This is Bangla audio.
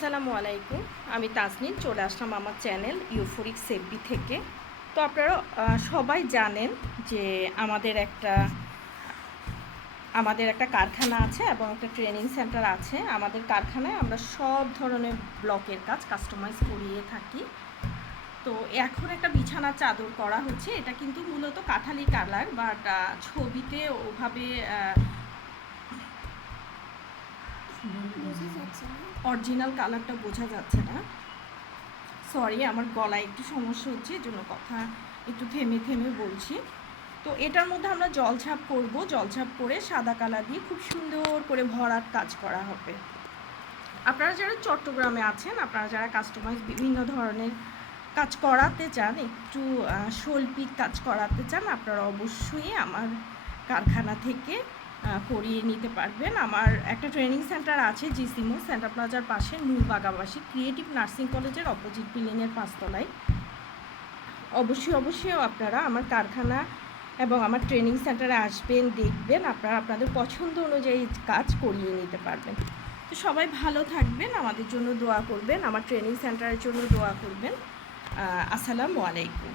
আসসালামু আলাইকুম। আমি তাজনিন চলে আসলাম আমার চ্যানেল ইউফোরিক সেফবি থেকে। তো আপনারা সবাই জানেন যে আমাদের একটা আমাদের একটা কারখানা আছে এবং একটা ট্রেনিং সেন্টার আছে। আমাদের কারখানায় আমরা সব ধরনের ব্লকের কাজ কাস্টমাইজ করিয়ে থাকি। তো এখন একটা বিছানা চাদর করা হচ্ছে। এটা কিন্তু মূলত কাঠালি কালার, বাট ছবিতে ওভাবে অরিজিনাল কালারটা বোঝা যাচ্ছে না। সরি আমার গলায় একটু সমস্যা হচ্ছে এই জন্য কথা একটু থেমে থেমে বলছি। তো এটার মধ্যে আমরা জলছাপ করব। জলছাপ করে সাদা কালার দিয়ে খুব সুন্দর করে ভরাট কাজ করা হবে। আপনারা যারা চট্টগ্রামে আছেন, আপনারা যারা কাস্টমাইজ বিভিন্ন ধরনের কাজ করাতে চান, একটু শৈল্পিক কাজ করাতে চান, আপনারা অবশ্যই আমার কারখানা থেকে করিয়ে নিতে পারবেন। আমার একটা ট্রেনিং সেন্টার আছে, জিসিমো সেন্টার প্লাজার পাশে নূরবাগাবাসী ক্রিয়েটিভ নার্সিং কলেজের অপোজিট বিল্ডিংয়ের পাঁচতলায়। অবশ্যই অবশ্যই আপনারা আমার কারখানা এবং আমার ট্রেনিং সেন্টারে আসবেন, দেখবেন, আপনারা আপনাদের পছন্দ অনুযায়ী কাজ করিয়ে নিতে পারবেন। তো সবাই ভালো থাকবেন, আমাদের জন্য দোয়া করবেন, আমার ট্রেনিং সেন্টারের জন্য দোয়া করবেন। আসসালামু আলাইকুম।